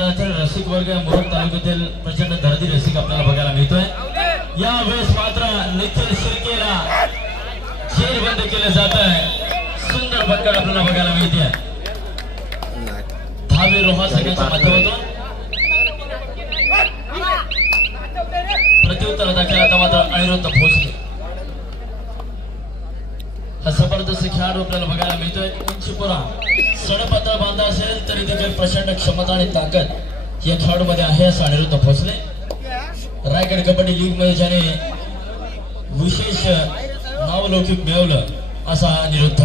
शहरातील रसिक वर्ग मुरुड तालुक्यातील प्रचंड दर्दी रसिक आपल्याला बघायला मिळतोय। या वेळेस मात्र निखिल शिर्केला जेल बंद केले जात आहे। सुंदर पकड आपल्याला बघायला मिळते। धावे रोहा संघाच्या माध्यमातून प्रत्युत्तर अदा केला मात्र अनिरुद्ध भोसले हा जबरदस्त खेळाडू आपल्याला बघायला मिळतोय। उंचीपुरा सडपातळ बांधा असेल तरी देखील प्रचंड क्षमता आणि ताकद या खेळाडूमध्ये आहे असं अनिरुद्ध भोसले। रायगड कबड्डी लीग मध्ये ज्याने विशेष नावलौकिक मिळवलं असा अनिरुद्ध।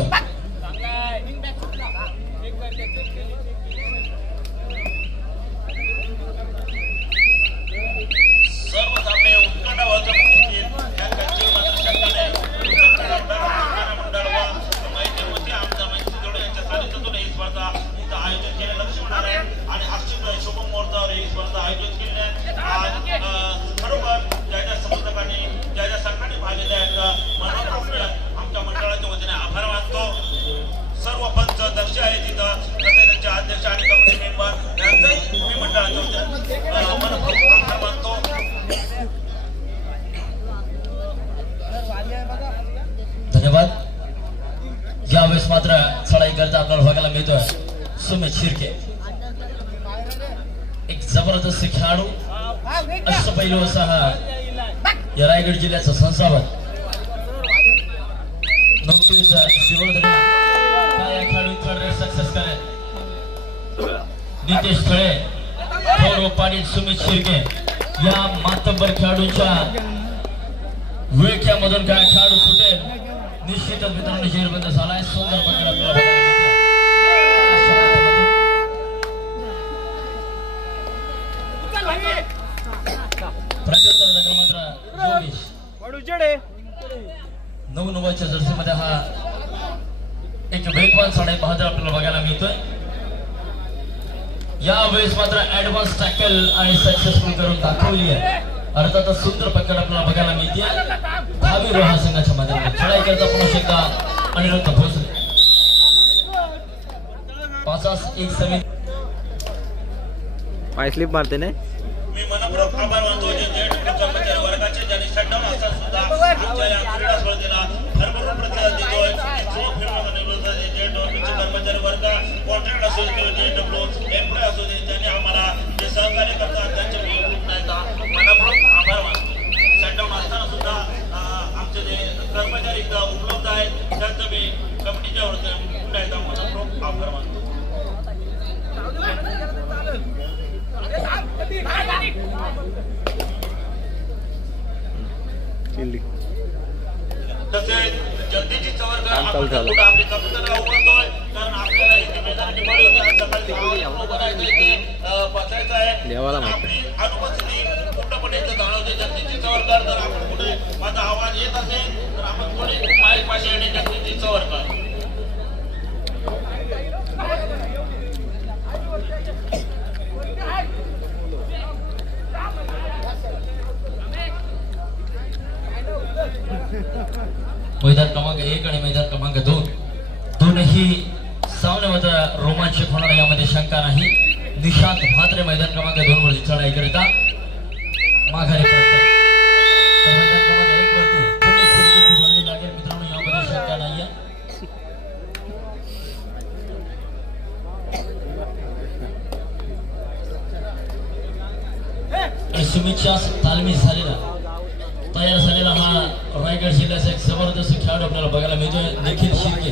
धन्यवाद। यावेळेस मात्र चढाई करता आपल्याला बघायला मिळतोय सुमित शिर्के, एक जबरदस्त खेळाडू अष्टपैलू असा हा या रायगड जिल्ह्याचा संस्थापक। नुकतीच शिवधरी काय या खेळाडू सक्सेस करेल नितेश खळे गौरव पाटील सुमित शिर्के या मातब्बर खेळाडूंच्या विळख्यामधून काय खेळाडू सुटेल निश्चितच मित्रांनो जेरबंद झालाय। सुंदर पकड आपल्याला बघायला मिळते। 9-9च्या जर्सीमध्ये हा एक वेगवान साडे बहादर आपल्याला बघायला मिळतोय। यावेळेस मात्र ऍडव्हान्स टॅकल आणि सक्सेसफुल करून दाखवली आहे। अर्थातच सुंदर पकड आपल्याला बघायला मिळते। भावी रोहा संघाच्या माध्यमातून चढाई करता पुन्हा एकदा अनिरुद्ध भोसले 5-1 समी पाय स्लिप मारते ना। मी मनपूर्वक आभार मानतो जे कर्मचारी वर्गाचे ज्यांनी शटडाऊन असताना सुद्धा आमच्या या क्रीडा स्पर्धेला भरभरून प्रतिसाद देतोय। जो फिल्ममध्ये निवडून जे डॉर्मीचे कर्मचारी वर्ग कॉन्ट्रॅक्ट असो किंवा जे एम्प्लॉय असो ज्यांनी आम्हाला जे सहकार्य करतात त्यांचे मनपूर्वक आभार मानतो। शटडाऊन असताना सुद्धा आमचे जे कर्मचारी उपलब्ध आहेत त्यांचं मी कमिटीच्या वतीने पुन्हा एकदा मनपूर्वक आभार मानतो। तसेच जनतेची चवरकर आपली कबूतरला उघडतोय कारण आपल्याला इथे मैदानाची बळी होती। आज सकाळी बसायचं आहे आपली अनुपस्थिती पूर्णपणे जाणवते जनतेची चवरकर। जर आपण पुढे माझा आवाज येत असेल तर आपण थोडी माईक पाशी आणि जनतेची चवरकर मैदान क्रमांक 1 आणि मैदान क्रमांक 2 दोनही सामन्यामध्ये रोमांचक होणार यामध्ये शंका नाही। निशांत म्हात्रे मैदान क्रमांक 2 वरती चढाई करिता माघारी पडतात तर मैदान क्रमांक 1 वरती पुणे शिर्केची वर्णी लागेल मित्रांनो यामध्ये शंका नाहीये। सुमितच्या तालमीत झालेला तयार झालेला हा रायगड जिल्ह्याचा एक जबरदस्त खेळाडू आपल्याला बघायला मिळतोय निखिल शिर्के।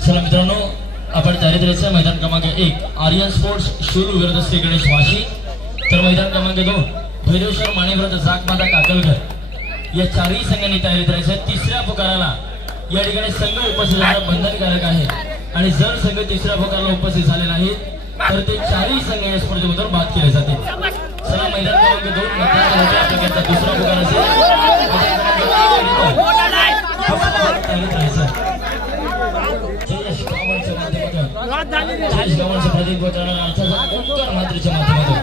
चला मित्रांनो आपण दारिद्र्याचं मैदान क्रमांक 1 आर्यन स्पोर्ट्स शुरू विरुद्ध श्री गणेश वाशी, तर मैदान क्रमांक 2 भैरवेश्वर माणिव्रत जाकमाता काकलकर या चारही संघांनी तयारीत राहायचं. तिसऱ्या पुकाराला या ठिकाणी संघ उपस्थित राहणं बंधनकारक आहे आणि जर संघ तिसऱ्या पुकाराला उपस्थित झाले नाही तर ते चारही संघ या स्पर्धेमधून बाद केले जाते. चला मैदान क्रमांक 2 प्रकारचा दुसरा पुकार असेल. जयेश गावांच्या माध्यमातून जयेश गावांचं प्रतिनिधित्व करणारा अर्थात ओंकार म्हात्रेच्या माध्यमातून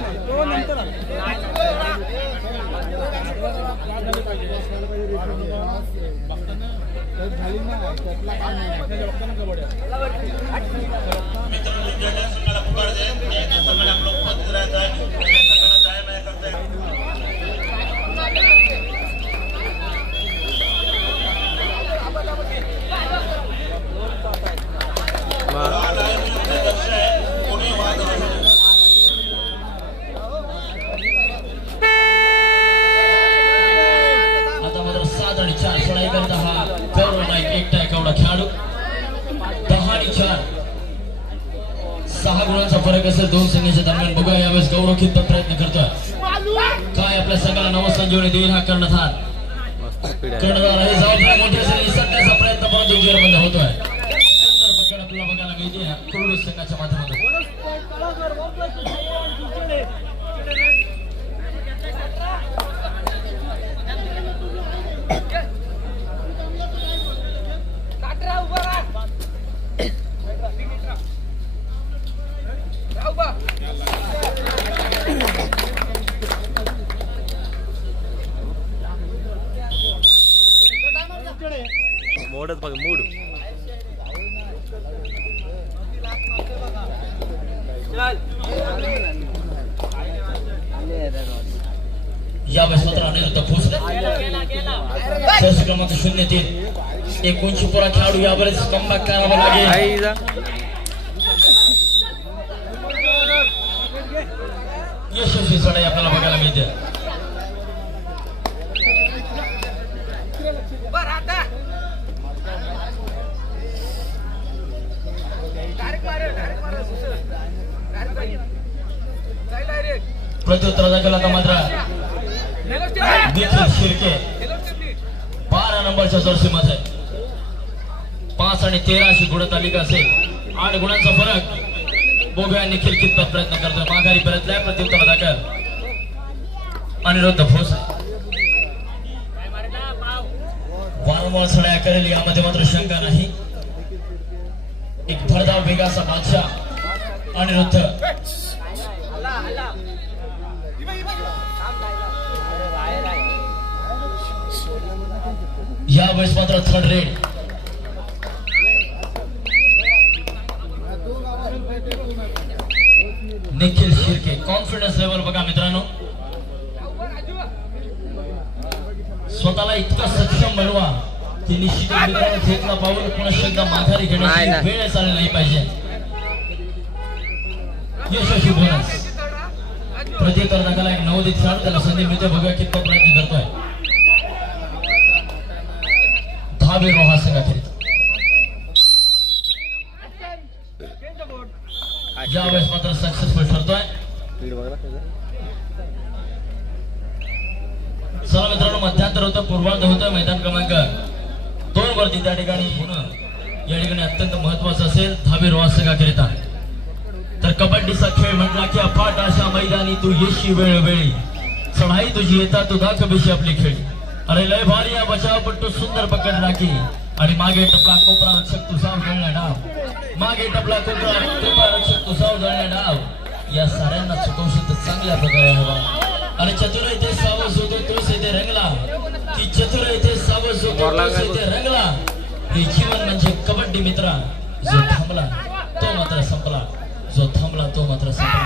मित्रांनो ज्या संघाला पुकार दे त्या संघाला आपलं उपस्थित राहायचं आहे. त्या संघाला जायला करताय. लक्ष आहे कोणी वाद आता मात्र 7 आणि 4 सोडाई करता हा गौरव नाईक एकटा एवढा खेळाडू. 10 आणि 4 6 गुणांचा फरक असेल दोन संघांच्या दरम्यान. बघूया यावेळेस गौरव कितपत प्रयत्न करतोय. काय आपल्या संघाला नवसंजीवनी देईल हा कर्णधार हे जबाबदारी मोठी असेल निसटण्याचा प्रयत्न परंतु बंद होतोय. सुंदर पकड आपल्याला बघायला मिळते कुरुड संघाच्या माध्यमातून. मोडच बघ मूड यावेळेस मात्र अनिरुद्ध भोसले जर्सी क्रमांक 03 एक उंचीपुरा खेळाडू यावेळेस कमबॅक करावा लागेल. यशस्वी चढाई आपल्याला बघायला मिळते. प्रत्युत्तर दाखल आता मात्र निखिल शिर्के 12 नंबरच्या जर्सी मध्ये 5 आणि 13 अशी गुणतालिका असेल. 8 गुणांचा फरक. बघूया निखिल कितपत प्रयत्न करतोय. माघारी परतलाय. प्रत्युत्तर दाखल अनिरुद्ध भोसले वारंवार चढाया करेल यामध्ये मात्र शंका नाही. एक भरधाव वेगाचा बादशाह अनिरुद्ध. यावेळेस मात्र third red Nikhil Shirke. Confidence level बघा मित्रांनो. स्वतःला इतका सक्षम बनवा की निश्चित मित्रांनो फेकला पाऊल पुन्हा एकदा माघारी घेण्याची वेळ चालली नाही पाहिजे. यशस्वी बोनस. प्रत्युत्तर दाखल एक नवोदित खेळाडू त्याला संधी मिळते. बघूया कितपत प्रयत्न करतोय. धाबे रोहा संघाखेरीत यावेळेस मात्र सक्सेसफुल ठरतोय. चला मित्रांनो मध्यांतर होतं पूर्वार्ध होतं. मैदान क्रमांक 2 वरती त्या ठिकाणी या ठिकाणी अत्यंत महत्वाचं असेल धाबे रोहा संघाकरिता. तर कबड्डीचा खेळ म्हटला की अफाट अशा मैदानी तू येशी वेळोवेळी चढाई तुझी येता तू दाखवेशी आपली खेळी. अरे लय भारी या बचावपट्टू सुंदर पकड राखी आणि मागे टपला कोपरा रक्षक तुझा उजळला डाव. मागे टपला कोपरा रक्षक तुझा उजळला डाव. या साऱ्यांना चुकवशील तर चांगल्या प्रकारे हवा. अरे चतुर इथे सावध होतो तोच इथे रंगला की चतुर इथे सावध होतो तोच इथे रंगला. हे जीवन म्हणजे कबड्डी मित्रा. जो थांबला तो मात्र संपला. जो थांबला तो मात्र संपला.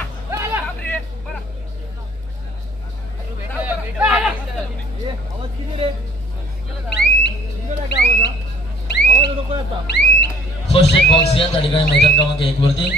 फर्स्ट एड बॉक्स या ठिकाणी मैदान क्रमांक 1 वरती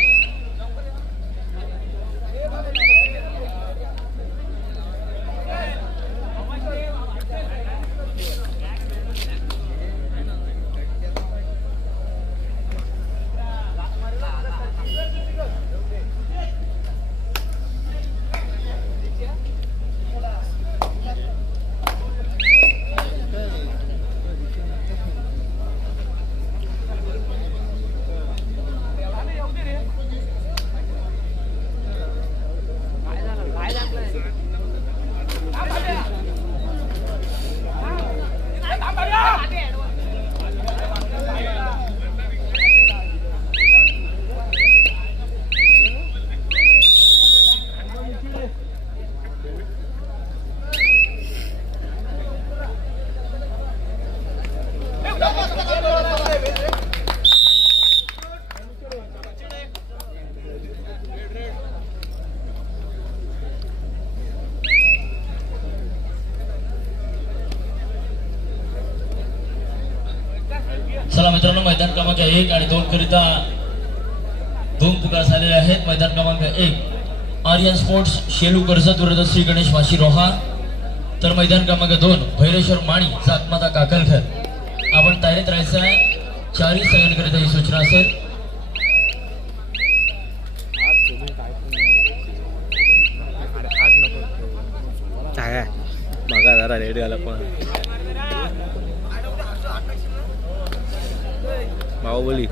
चला मित्रांनो, मैदान क्रमांक 1 आणि 2 करिता 2 पुकार झालेले आहेत. मैदान क्रमांक 1 आर्यन स्पोर्ट्स शेलू कर्जत विरुद्ध श्री गणेश वाशी रोहा. तर मैदान क्रमांक 2 भैरेश्वर माणी जातमाता काकलकर. आपण तयारीत राहायचं आहे. 40 सेकंड करिता ही सूचना असेल. बघा जरा रेडी आला पण बाहुबली.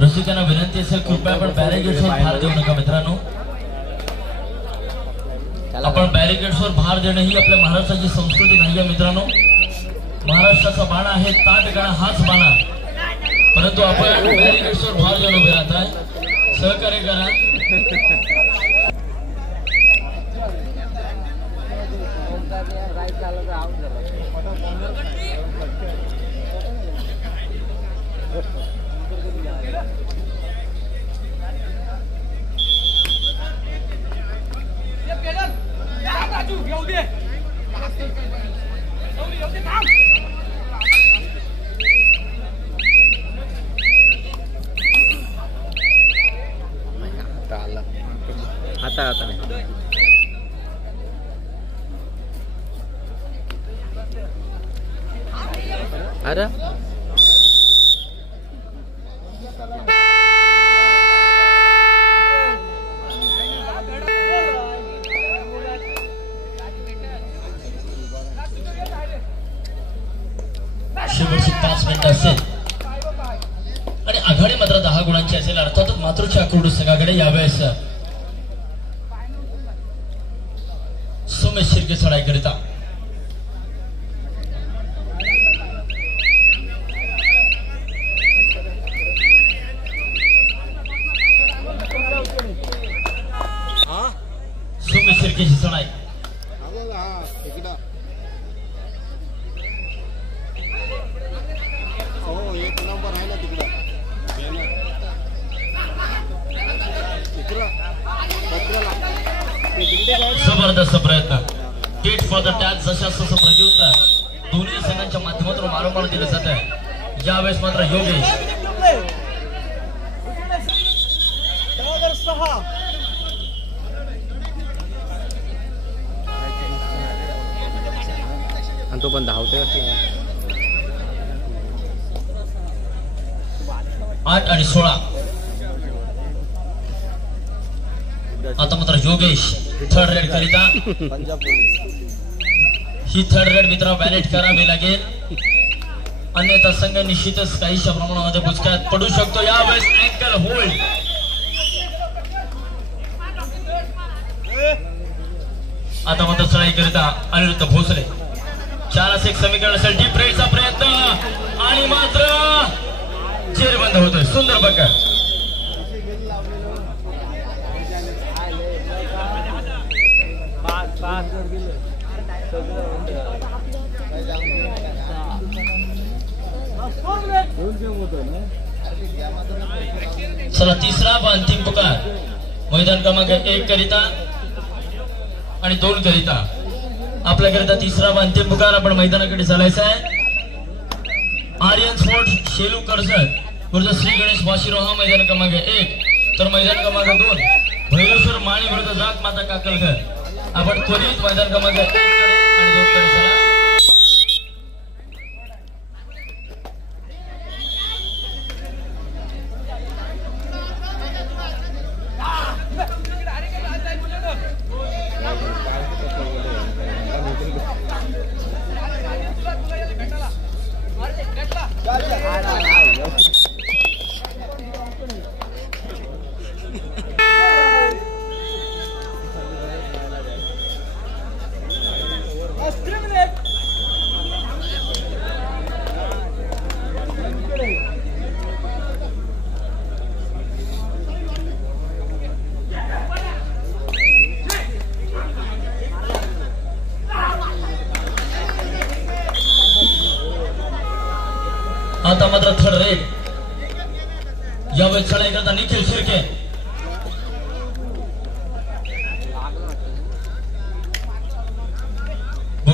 रसिकांना विनंती असेल, कृपया आपण बॅरिकेड्सवर भार देऊ नका मित्रांनो. आपण बॅरिकेड्सवर भार देणं ही आपल्या महाराष्ट्राची संस्कृती नाहीये मित्रांनो. महाराष्ट्राचा बाणा आहे, ताट गणा हाच बाणा. परंतु आपण बॅरिकेड्सवर भार देणं उभे राहत आहे. सहकार्य करा. आता अरे शेवटची 5 मिनिटं असेल आणि आघाडी मात्र 10 गुणांची असेल. अर्थातच मातृच्या कुरडू संघाकडे यावेळेस सोमेश शिर्के चढाई करिता. सोमेश शिर्केची चढाई. जबरदस्त प्रयत्न. टेट फॉर द टॅच जशास तसं प्रत्युत्तर दोन्ही संघांच्या माध्यमातून वारंवार दिलं जात आहे. यावेळेस मात्र योगेश आणि तो पण धावतोय. 8 आणि 16. आता मात्र योगेश थर्ड रेड करिता. ही थर्ड रेड मित्र बॅलेट करावी लागेल, अन्यथा संघ निश्चितच काहीशा प्रमाणामध्ये बुचक्यात पडू शकतो. यावेळेस अँकल होल्ड. आता मात्र चढाई करिता अनिरुद्ध भोसले. 4-1 समीकरण असेल. डीप रेडचा प्रयत्न आणि मात्र चेर बंद होतोय. सुंदर पकड. चला तिसरा व अंतिम पुकार मैदान क्रमांक 1 करिता आणि 2 करिता. आपल्याकरिता तिसरा व अंतिम पुकार. आपण मैदानाकडे चालायचं आहे. आर्यन स्पोर्ट्स शेलू कर्जत विरुद्ध श्री गणेश वाशी रोहा. मैदान क्रमांक 1. तर मैदान क्रमांक 2 भैरेश्वर माणी विरुद्ध जात माता काकलकर. आपण त्वरित मैदान क्रमांक 1 कडे आणि 2 कडे चला. आता मात्र थर्ड रेड. यावेळेस चढाई करता निखिल शिर्के.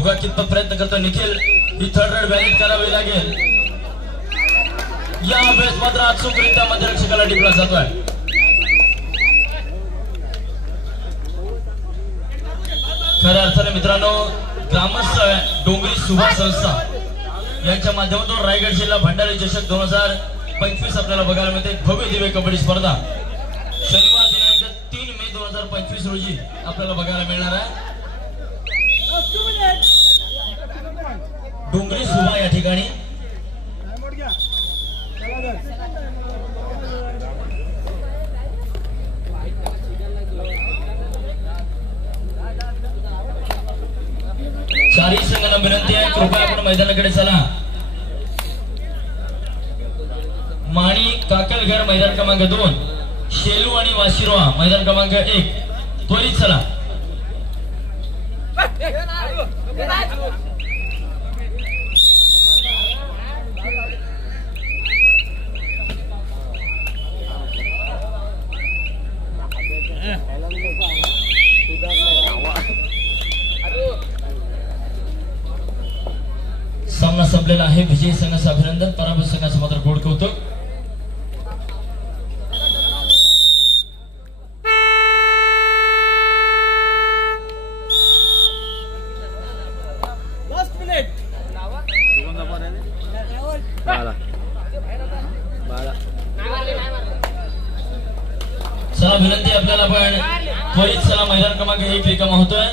बघा कितपत प्रयत्न करतो निखिल. ही थर्ड रेड व्हॅलिड करावी लागेल. या वेळेस मात्र अचूकरित्या मध्यरक्षकाला टिपला जातोय. खऱ्या अर्थाने मित्रांनो ग्रामस्थ डोंगरी सुभाष संस्था यांच्या माध्यमातून रायगड जिल्हा भंडारी चषक 2025 आपल्याला बघायला मिळते. भव्य दिव्य कबड्डी स्पर्धा शनिवार दिनांक 3 मे 2025 रोजी आपल्याला बघायला मिळणार आहे. डोंगरी सुभा या ठिकाणी चारही संघांना विनंती आहे कृपया आपण मैदानाकडे चला. माणी काकलघर मैदान क्रमांक 2, शेलू आणि वाशिरवा मैदान क्रमांक 1 त्वरित चला. सामना संपलेला आहे. विजयी संघाचं अभिनंदन, पराभूत संघाचं मात्र गोड कौतुक. चला विनंती आपल्याला पण त्वरित चला. मैदान क्रमांक 1 रिकामा होतोय.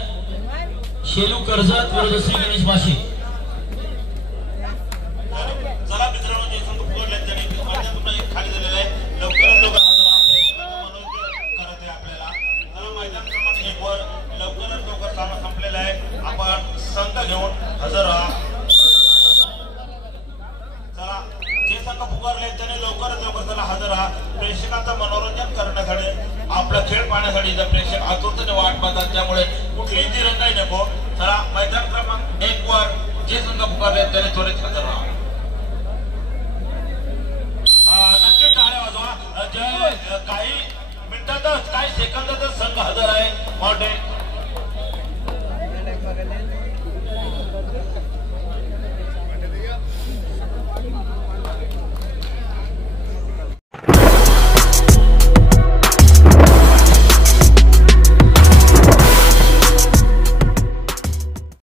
शेलू कर्जत विरुद्ध श्री गणेश माशी. चला मित्रांनो जे संघ पुकारले त्यांनी मैदानातून एक खाली झालेला आहे. लवकरात लवकर करत आहे आपल्याला. चला मैदान क्रमांक 1 वर लवकरात लवकर सामना संपलेला आहे. आपण संघ घेऊन हजर राहा. चला जे संघ पुकारले त्यांनी लवकरात लवकर चला हजर राहा. प्रेक्षकांचं मनोरंजन करण्यासाठी आपला खेळ पाहण्यासाठी जर प्रेक्षक आतुरतेने वाट पाहतात त्यामुळे कुठलीही दिरंगाई नको. चला मैदान क्रमांक 1 वर जे संघ पुकारले त्यांनी त्वरित हजर राहा. नक्की टाळ्या वाजवा. काही मिनिटातच काही सेकंदातच संघ हजर आहे.